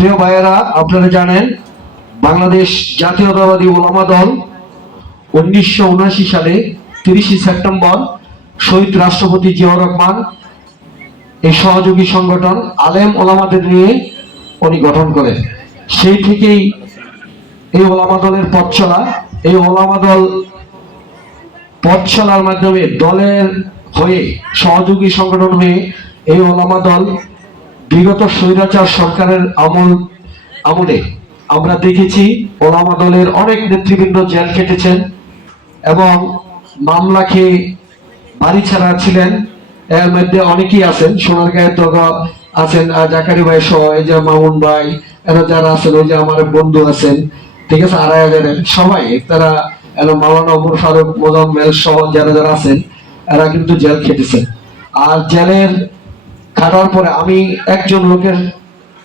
প্রিয় ভাইয়েরা, আপনারা জানেন বাংলাদেশ জাতীয়তাবাদী ওলামা দল 1979 সালে 30 সেপ্টেম্বর শহীদ রাষ্ট্রপতি জিয়াউর রহমান এই সহযোগী সংগঠন আলেম ওলামাদের নিয়ে উনি গঠন করেন। সেই থেকেই এই ওলামা দলের পথ চলা, এই ওলামা দল পথ চলার মাধ্যমে দলের হয়ে সহযোগী সংগঠন হয়ে এই ওলামা দল বিগত স্বৈরাচার সরকারের আমলে আমরা দেখেছি ওলামা দলের অনেক নেতৃবৃন্দ জেল খেটেছেন এবং মামলা খেয়ে বাড়ি ছাড়া ছিলেন। এর মধ্যে অনেকেই আছেন, সোনারগাঁয়ের তো আছেন জাকারি ভাই সহ, এই যে মামুন ভাই, এরা যারা আছেন, ওই যে আমার বন্ধু আছেন, ঠিক আছে, আড়াই হাজারের সবাই, তারা মাওলানা ওমর ফারুক, মোজাম্মেল সহ যারা যারা আছেন, এরা কিন্তু জেল খেটেছেন। আর জেলের খাটার পরে আমি একজন লোকের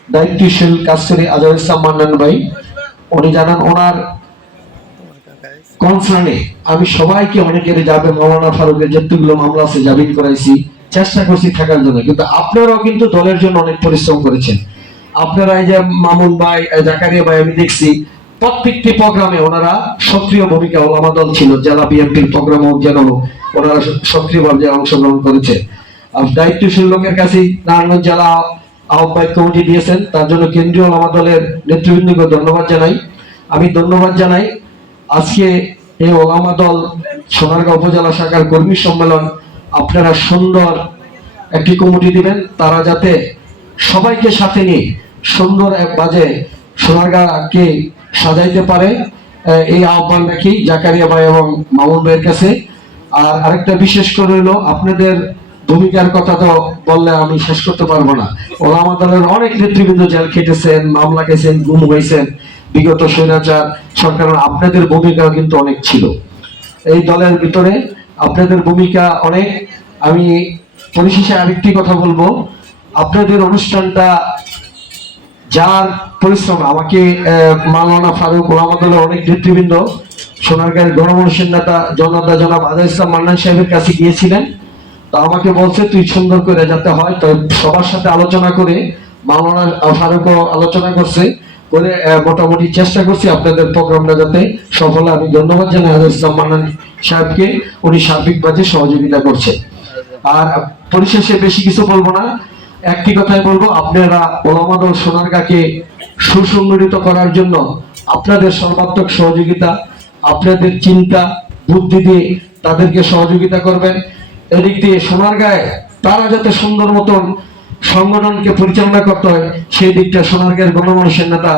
দায়িত্বশীল কাজ করি, আজহার ইসলাম মান্নান ভাই, উনি জানান ওনার কনসার্নে আমি সবাইকে অনেকের যাবে মাওলানা ফারুকের যতগুলো মামলা আছে জামিন করাইছি, চেষ্টা করছি থাকার জন্য। কিন্তু আপনারাও কিন্তু দলের জন্য অনেক পরিশ্রম করেছেন। আপনারা এই যে মামুন ভাই, জাকারিয়া ভাই, আমি দেখছি প্রত্যেকটি প্রোগ্রামে ওনারা সক্রিয় ভূমিকা, ওলামা দল ছিল, জেলা বিএনপির প্রোগ্রাম হোক যেন ওনারা সক্রিয়ভাবে অংশগ্রহণ করেছে। দায়িত্বশীল লোকের কাছে নারায়ণগঞ্জ জেলা আহ্বায়ক কমিটি দিয়েছেন, তার জন্য কেন্দ্রীয় ওলামা দলের নেতৃবৃন্দকে ধন্যবাদ জানাই। আমি ধন্যবাদ জানাই আজকে এই ওলামা দল সোনারগাঁও উপজেলা শাখার কর্মী সম্মেলন আপনারা সুন্দর একটি কমিটি দিবেন, তারা যাতে সবাইকে সাথে নিয়ে সুন্দর এক বাজে সোনারগাঁকে সাজাইতে পারে, এই আহ্বান রাখি জাকারিয়া ভাই এবং মামুন ভাইয়ের কাছে। আর আরেকটা বিশেষ করে হলো, আপনাদের ভূমিকার কথা তো বললে আমি শেষ করতে পারবো না। ওলামা দলের অনেক নেতৃবৃন্দ জেল খেটেছেন, মামলা খেয়েছেন, গুম হয়েছেন বিগত স্বৈরাচার সরকারের। আপনাদের ভূমিকা কিন্তু অনেক ছিল এই দলের ভিতরে, আপনাদের ভূমিকা অনেক। আমি পরিশেষে আরেকটি কথা বলবো, আপনাদের অনুষ্ঠানটা যার পরিশ্রম, আমাকে মাওলানা ফারুক, ওলামা দলের অনেক নেতৃবৃন্দ, সোনারগাঁয়ের গণমানুষের নেতা জনতা জনাব আজহার ইসলাম মান্নান সাহেবের কাছে গিয়েছিলেন। তো আমাকে বলছে তুই সুন্দর করে যাতে হয়, তো সবার সাথে আলোচনা করে মাওলানা ফারুকও আলোচনা করছে, করে মোটামুটি চেষ্টা করছি আপনাদের প্রোগ্রামটা যাতে সফল। আমি ধন্যবাদ জানাই আজহার ইসলাম মান্নান সাহেবকে, উনি সার্বিকভাবে সহযোগিতা করছে। আর পরিশেষে বেশি কিছু বলবো না, একটি কথাই বলবো, আপনারা ওলামা দল সোনারগাঁকে সুসংগঠিত করার জন্য আপনাদের সর্বাত্মক সহযোগিতা, আপনাদের চিন্তা বুদ্ধি দিয়ে তাদেরকে সহযোগিতা করবেন। এদিক দিয়ে সোনারগাঁয়ে তারা যাতে সুন্দর মতন সংগঠনকে পরিচালনা করতে হয়, সেই দিকটা সোনারগাঁয়ের গণমানুষের নেতা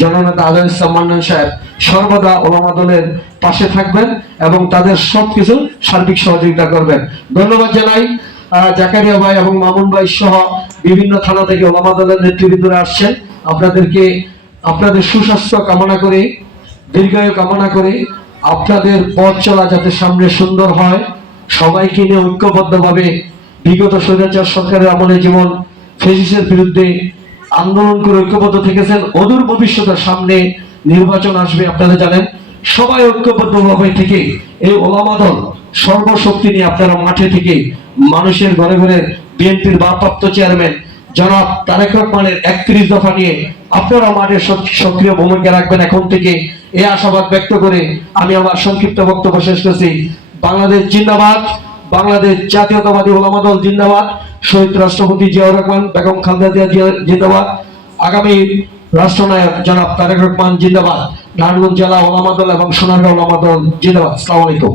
জননেতা আজহার ইসলাম মান্নান সাহেব সর্বদা ওলামা দলের পাশে থাকবেন এবং তাদের সবকিছু সার্বিক সহযোগিতা করবেন। ধন্যবাদ জানাই জাকারিয়া ভাই এবং মামুন ভাই সহ বিভিন্ন থানা থেকে ওলামা দলের নেতৃবৃন্দরা আসছেন। আপনাদেরকে আপনাদের সুস্বাস্থ্য কামনা করে, দীর্ঘায়ু কামনা করে, আপনাদের পথ চলা যাতে সামনে সুন্দর হয়, সবাইকে নিয়ে ঐক্যবদ্ধভাবে বিগত স্বৈরাচার সরকারের আমলে যেমন ফ্যাসিস্টের বিরুদ্ধে আন্দোলন করে ঐক্যবদ্ধ থেকেছেন, অদূর ভবিষ্যতের সামনে নির্বাচন আসবে, আপনারা জানেন, সবাই ঐক্যবদ্ধভাবে থেকে এই ওলামা দল সর্বশক্তি নিয়ে আপনারা মাঠে থেকে মানুষের ঘরে ঘরে বিএনপির ভারপ্রাপ্ত চেয়ারম্যান জনাব তারেক রহমানের 31 দফা নিয়ে আপনারা মাঠে সক্রিয় ভূমিকা রাখবেন এখন থেকে, এই আশাবাদ ব্যক্ত করে আমি আমার সংক্ষিপ্ত বক্তব্য শেষ করছি। বাংলাদেশ জিন্দাবাদ, বাংলাদেশ জাতীয়তাবাদী ওলামা দল জিন্দাবাদ, শহীদ রাষ্ট্রপতি জিয়াউর রহমান, বেগম খালেদা জিয়া জিন্দাবাদ, আগামী রাষ্ট্রনায়ক জনাব তারেক রহমান জিন্দাবাদ, নারায়ণগঞ্জ জেলা ওলামা দল এবং সোনারগাঁও ওলামা দল জিন্দাবাদ। আসসালামু আলাইকুম।